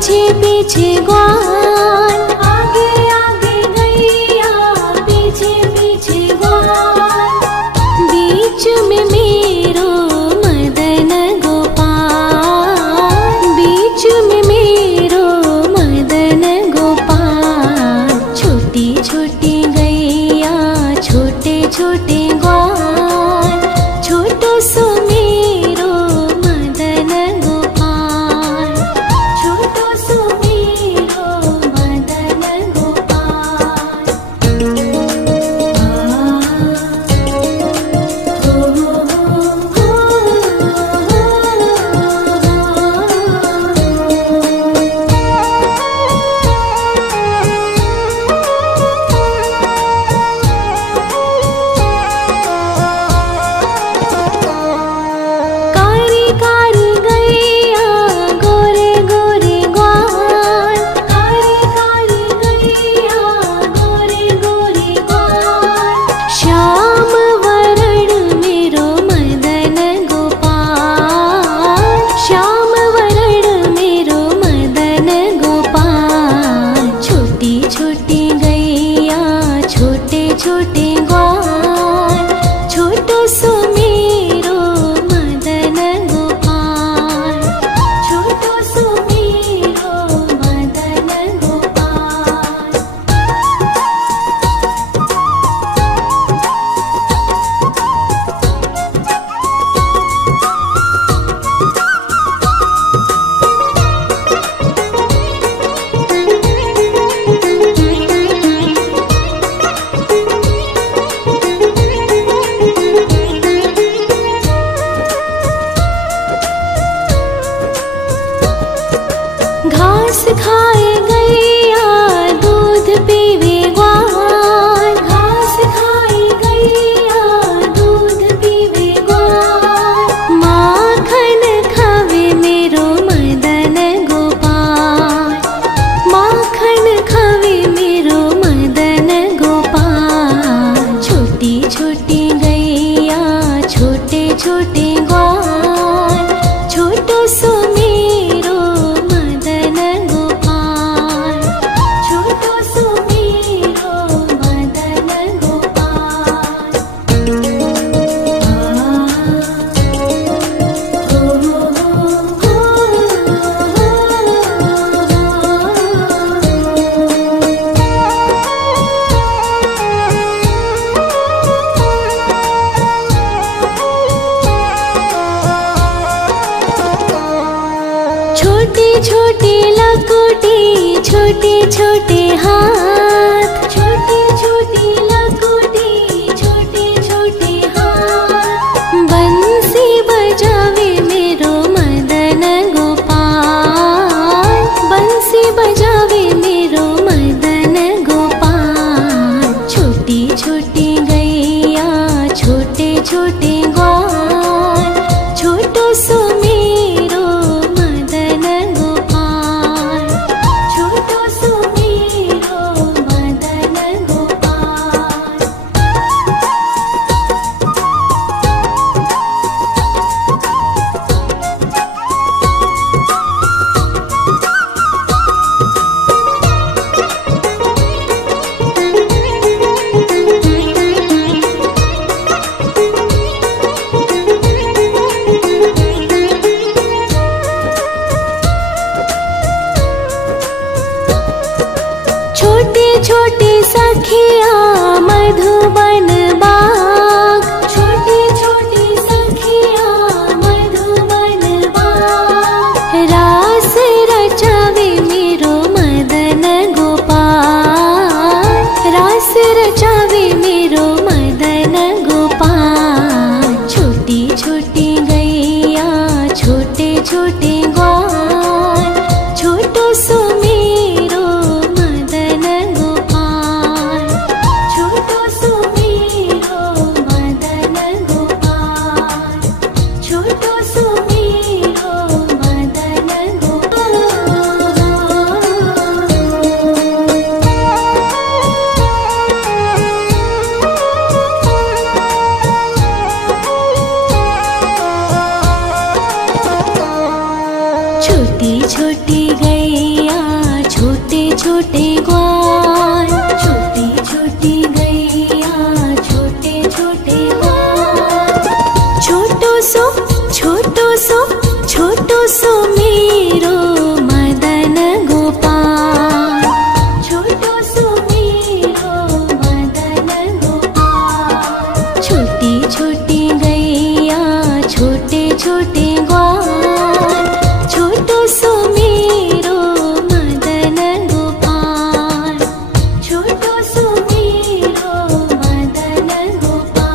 पीछे पीछे ग्वाल, आगे आगे गैया पीछे पीछे ग्वाल, बीच में मेरो मदन गोपाल, बीच में मेरो मदन गोपाल। छोटी छोटी गैया छोटे छोटे ग्वाल, छोटो सो मेरो मदन गोपाल, छोटो सो मेरो मदन गोपाल। कारी कारी गैया गोरे गोरे ग्वाल, कारी कारी गैया गोरे गोरे ग्वाल, श्याम वरण मेरो मदन गोपाल, श्याम वरण मेरो मदन गोपाल। छोटी छोटी गैया छोटे छोटे ग्वाल, छोटो सो मेरो मदन गोपाल, छोटो सो मेरो मदन गोपाल। घास खाए गैया दूध पीवे ग्वाल, घास खाए गैया दूध पीवे ग्वाल, माखन खावे मेरो मदन गोपाल, माखन खावे मेरो मदन गोपाल। छोटी छोटी गैया छोटे छोटे ग्वाल, छोटो सो मेरो मदन गोपाल, छोटो सो मेरो मदन गोपाल। छोटी छोटी लकुटी छोटे छोटे हाथ, छोटी छोटी लकुटी छोटे छोटे हाथ, बंसी बजावे मेरो मदन गोपाल, बंसी बजावे मेरो मदन गोपाल। छोटी छोटी गैया छोटे छोटे ग्वाल, छोटो सो मेरो मदन गोपाल, छोटो सो मेरो मदन गोपाल। छोटी छोटी सखिया मधुबन बाग, छोटी छोटी सखिया मधुबन बाग, रास रचावे मेरो मदन गोपाल, रास रचावे मेरो मदन गोपाल। छोटी छोटी गैया छोटे छोटे ग्वाल, छोटो सो मेरो मदन गोपाल, छोटो सो मेरो मदन गोपाल, छोटो सो मेरो मदन गोपाल। सो छोटो सो मेरो मदन गोपाल, छोटो सो मेरो मदन गोपाल। छोटी छोटी गैया छोटे छोटे ग्वाल, छोटो सो मेरो मदन गोपाल, छोटो सो मेरो मदन गोपाल।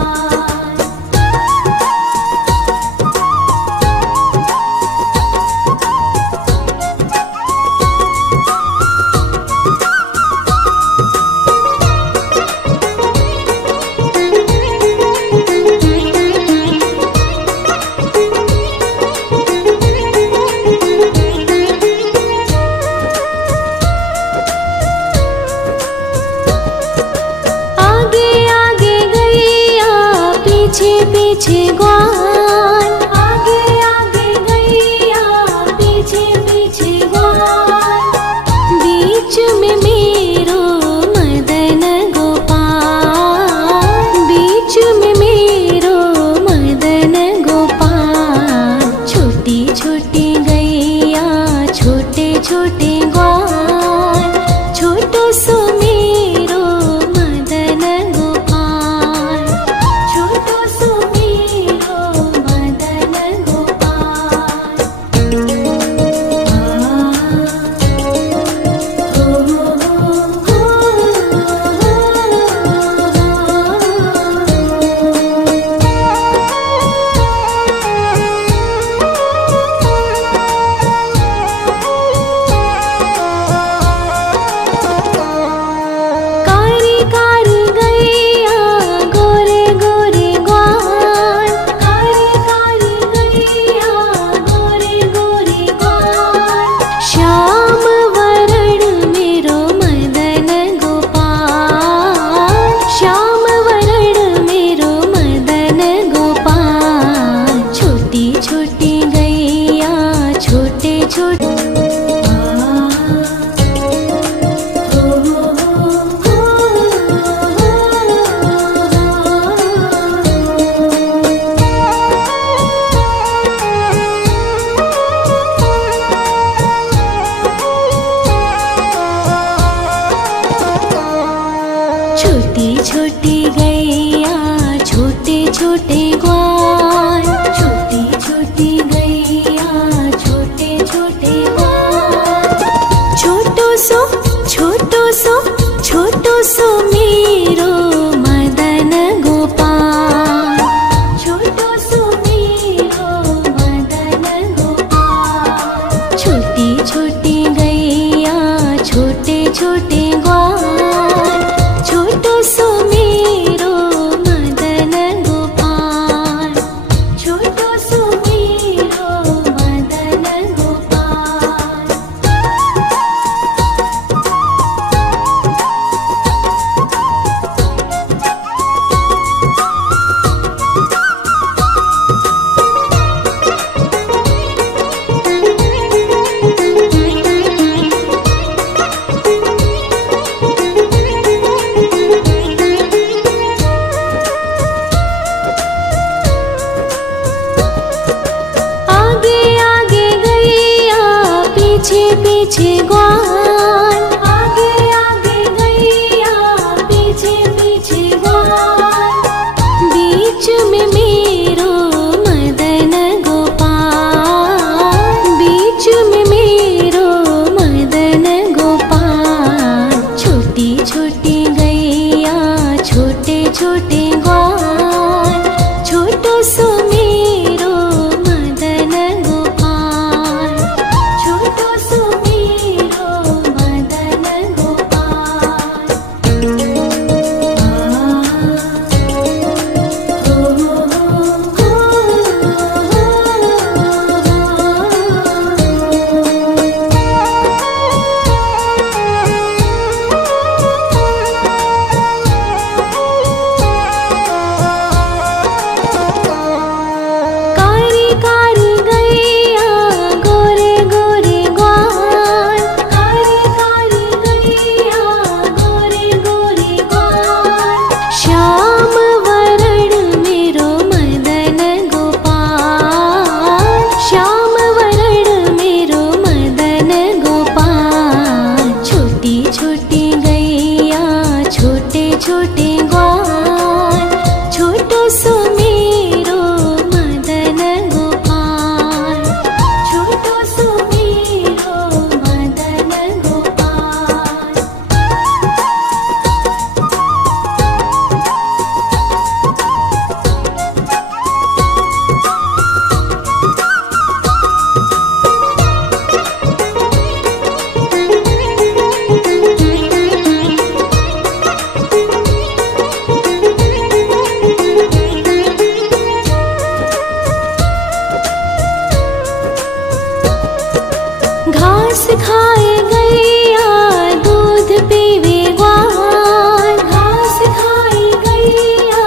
पीछे पीछे ग्वाल, आगे आगे गैया पीछे पीछे ग्वाल। बीच में मेरो मदन गोपाल, बीच में मेरो मदन गोपाल। छोटी छोटी गैया छोटे छोटे ग्वाल, छोटो सो मेरो मदन गोपाल, छोटो सो मेरो मदन गोपाल। कारी कारी गैया गोरे गोरे ग्वाल, कारी कारी गैया गोरे गोरे ग्वाल। श्याम वरण मेरो मदन गोपाल, श्याम वरण मेरो मदन गोपाल। छोटी छोटी गैया छोटे छोटे छोटी छोटी गैया छोटे छोटे ग्वाल, छोटी छोटी गैया छोटे छोटे ग्वाल। छोटो सो छोटो सो मेरो मदन गोपाल, छोटो सो मेरो मदन गोपाल। छोटी छोटी गैया छोटे छोटे ग्वाल, छोटो सो मेरो मदन गोपाल, छोटो सो मेरो मदन गोपाल। आगे आगे गैया पीछे पीछे ग्वाल, आगे आगे गैया पीछे पीछे ग्वाल। बीच में मेरो मदन गोपाल, बीच में मेरो मदन गोपाल। छोटी छोटी गैया छोटे छोटे ग्वाल, छोटो सो मेरो मदन गोपाल, छोटो सो मेरो घास खाए गैया दूध पीवे ग्वाल, घास खाए गैया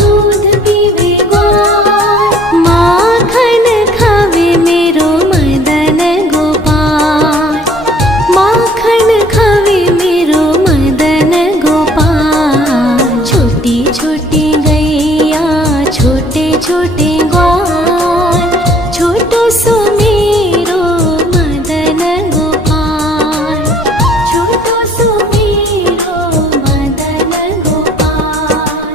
दूध पीवे ग्वाल। माखन खावे मेरो मदन गोपाल, माखन खावे मेरो मदन गोपाल। छोटी छोटी गैया छोटे छोटे ग्वाल, छोटो सो मेरो मदन गोपाल, छोटो सो मेरो मदन गोपाल।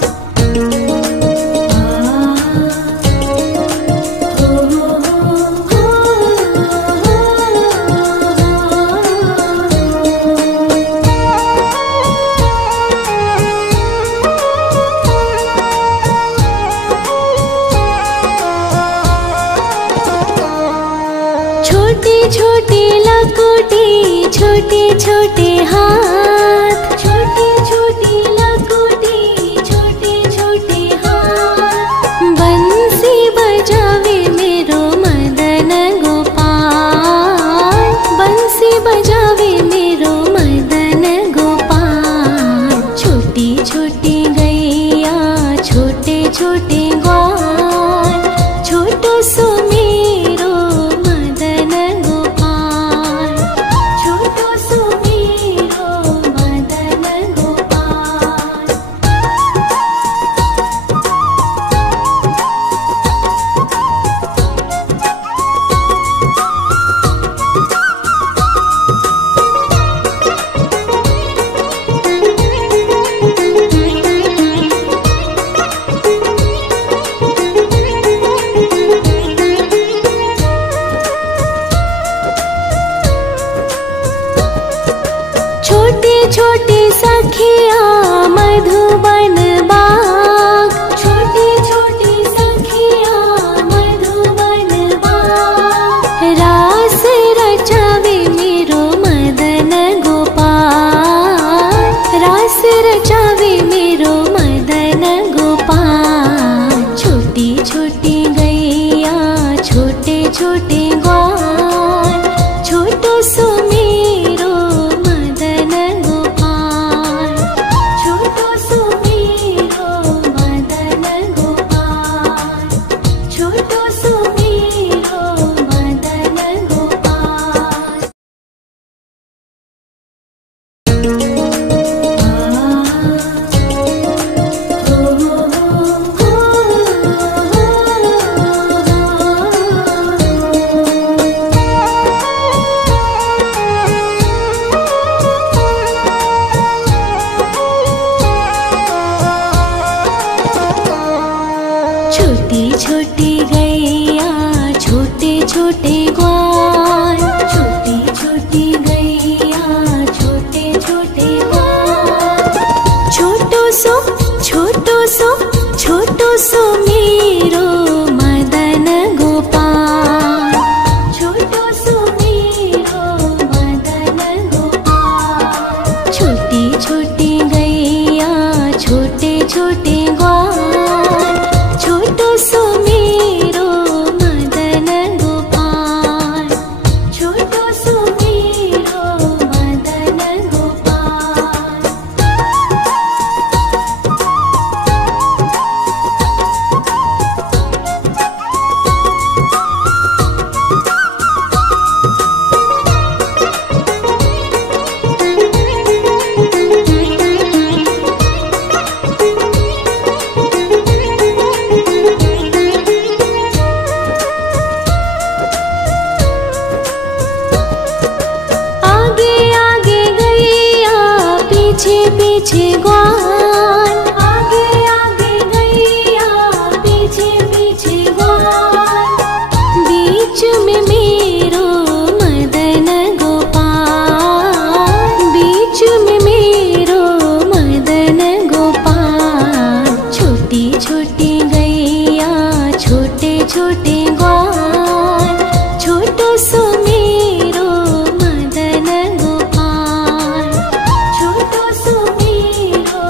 छोटी छोटी लकुटी छोटे छोटे हाथ, छोटी छोटी लकुटी छोटे छोटे हाथ। बंसी बजावे मेरो मदन गोपाल, बंसी बजावे मेरो मदन गोपाल। छोटी छोटी गैया छोटे छोटे ग्वाल, छोटो सो मेरो मदन गोपाल, छोटो सो मेरो मदन गोपाल। छोटी छोटी सखिया मधुबन बाग, छोटी छोटी सखिया मधुबन बाग। रास रचावे मेरो मदन गोपाल, रास रचावे मेरो मदन गोपाल। छोटी छोटी गैया छोटे छोटे ग्वाल, छोटो सो मेरो मदन गोपाल, छोटो सो मेरो मदन गोपाल, छोटो सो मेरो मदन गोपाल। छोटी छोटी गैया छोटे छोटे ग्वाल, छोटी छोटी गैया छोटे छोटे ग्वाल। छोटो सो छोटो सो छोटो सो मेरो मदन गोपाल, छोटो सो मेरो मदन गोपाल। छोटी छोटी गैया छोटे छोटे ग्वाल, छोटो सो मेरो मदन गोपाल, छोटो सो मेरो मदन गोपाल। आगे आगे गैया पीछे पीछे ग्वाल, आगे आगे गैया पीछे पीछे ग्वाल। बीच में मेरो मदन गोपाल, बीच में मेरो मदन गोपाल। छोटी छोटी गैया छोटे छोटे ग्वाल, छोटो सो मेरो मदन गोपाल, छोटो सो मेरो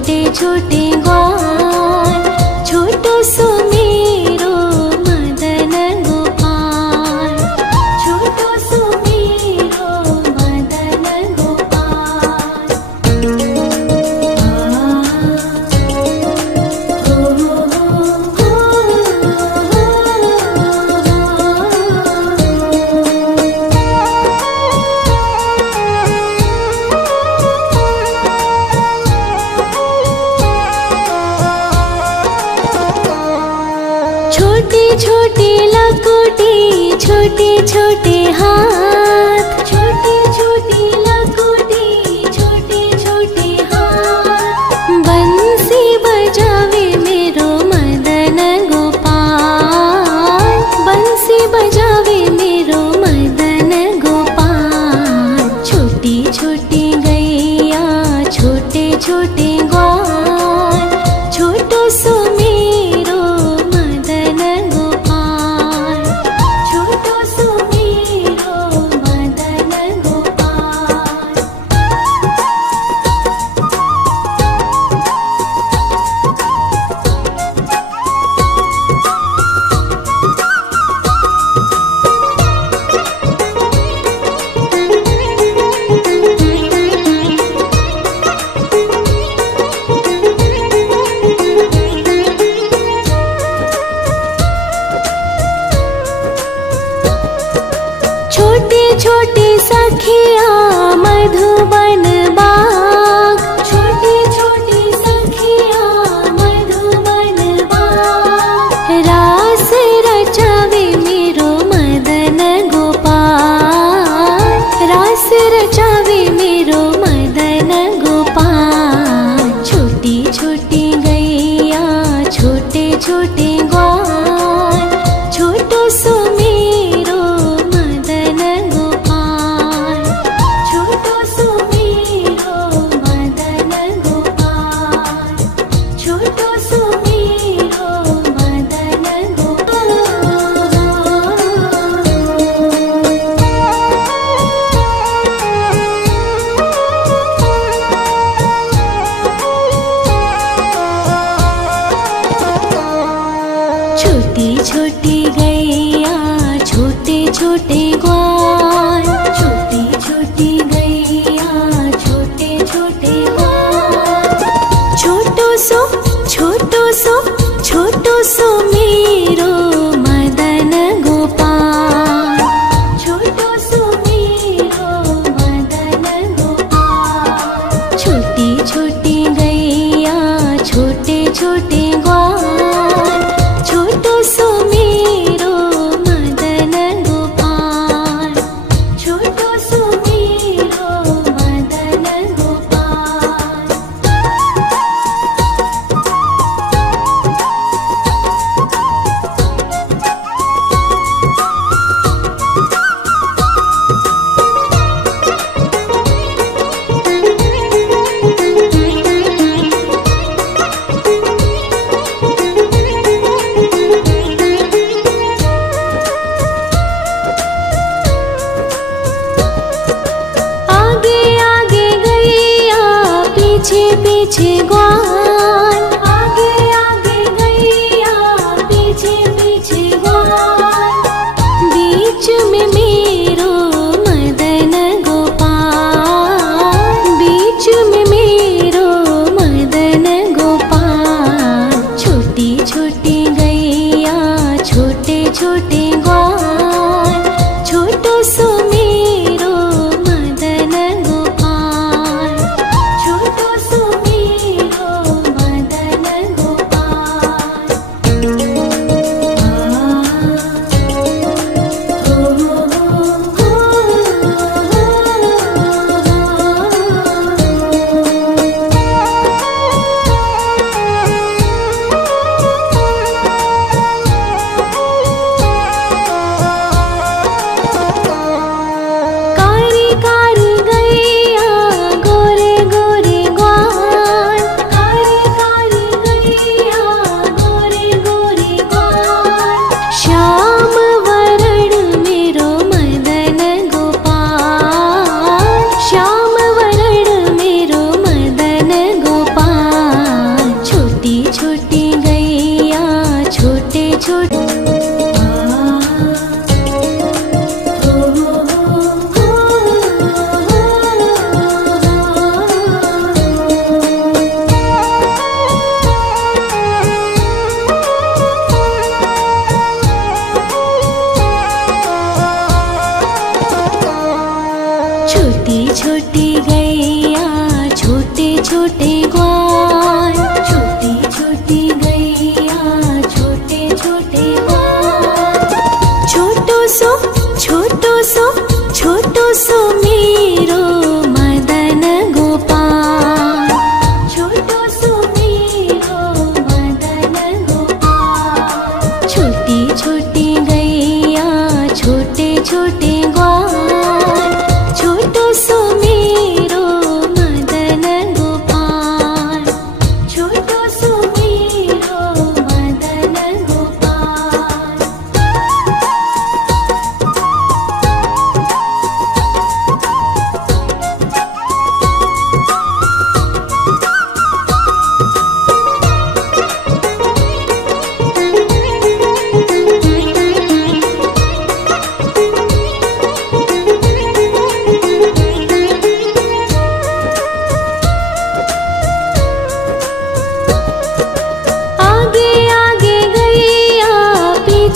छोटे छोटे ग्वाल, छोटो सो मेरो मदन गोपाल, छोटो सो मेरो मदन गोपाल। छोटे छोटे लकोटे, छोटे छोटे हाथ, छोटे छोटे लकोटे, छोटे छोटे हाथ। बंसी बजावे मेरो मदन गोपाल, बंसी बजावे मेरो मदन गोपाल। छोटी छोटी गैया, छोटे छोटे ग्वाल, छोटो सो मेरो मदन गोपाल, छोटो सो मेरो मदन गोपाल। छोटे छोटे सखिया मधुबन बाग, छोटे छोटे सखिया मधुबन बाग। रास रचावे मेरो मदन गोपाल, रास रचावे मेरो मदन गोपाल। छोटी छोटी गैया, छोटे छोटे ग्वाल, छोटो सो मेरो मदन गोपाल, छोटो सो मेरो मदन गोपाल, छोटो सो मेरो मदन गोपाल।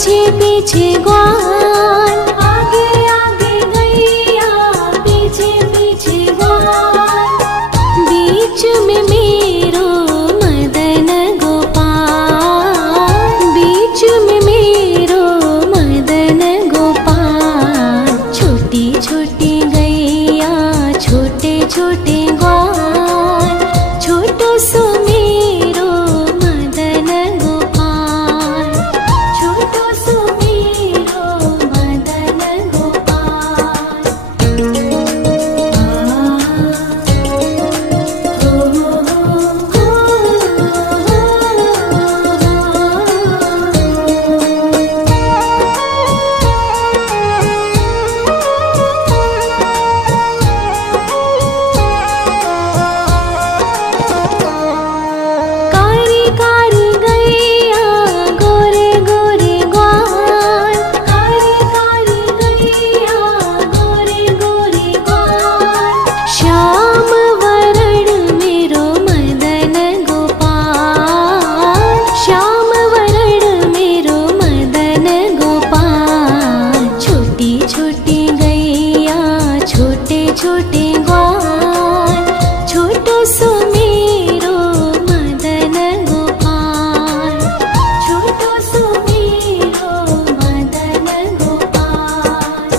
पीछे पीछे ग्वाल, आगे आगे गैया पीछे पीछे ग्वाल, बीच में मेरो मदन गोपाल, बीच में मेरो मदन गोपाल। छोटी छोटी गैया छोटे छोटे ग्वाल, छोटो सो मेरो मदन गोपाल, छोटो सो मेरो मदन गोपाल। कारी कारी गैया गोरे गोरे ग्वाल, कारी कारी गैया गोरे गोरे ग्वाल, श्याम वरण मेरो मदन गोपाल, श्याम वरण मेरो मदन गोपाल। छोटी छोटी गैया छोटे छोटे ग्वाल, छोटो सो मेरो मदन गोपाल, छोटो सो मेरो मदन गोपाल।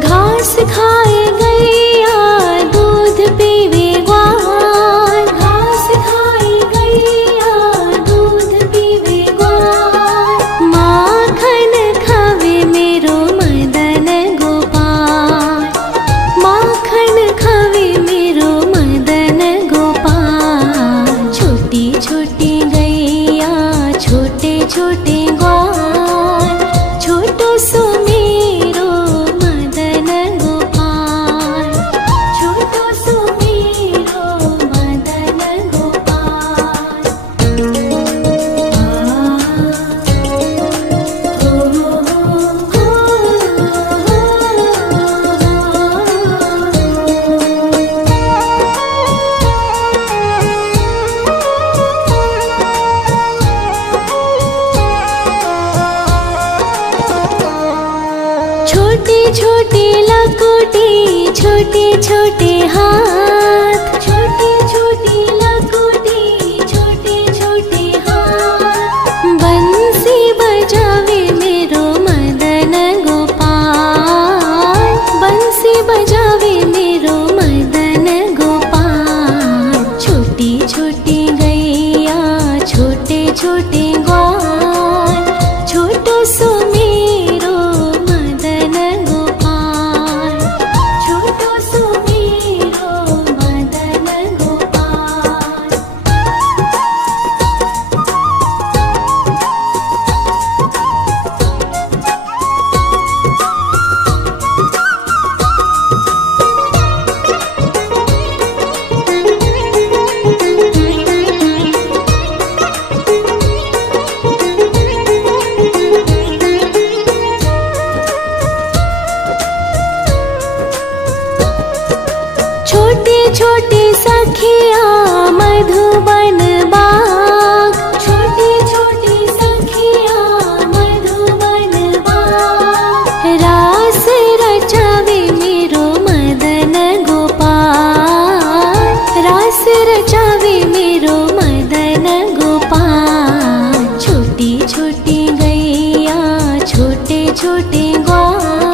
घास खाए गैया दूध पीवे ग्वाल, घास खाए गैया दूध पीवे ग्वाल, माखन खावे मेरो मदन गोपाल, माखन खावे मेरो मदन गोपाल। छोटी छोटी गैया छोटे छोटे ग्वाल, छोटो सो मेरो मदन गोपाल, छोटो सो मेरो मदन गोपाल। छोटी छोटी लकुटी छोटे छोटे हाथ, छोटी छोटी लकुटी छोटे छोटे हाथ, बंसी बजावे मेरो मदन गोपाल, बंसी बजावे मेरो मदन गोपाल। छोटी छोटी गैया छोटे छोटे ग्वाल, छोटो सो मेरो मदन गोपाल, छोटो सो मेरो मदन गोपाल। छोटी छोटी सखिया मधुबन बाग, छोटी छोटी सखिया मधुबन बाग, रास रचावे मेरो मदन गोपाल, रास रचावे मेरो मदन गोपाल। छोटी छोटी गैया छोटे छोटे ग्वाल,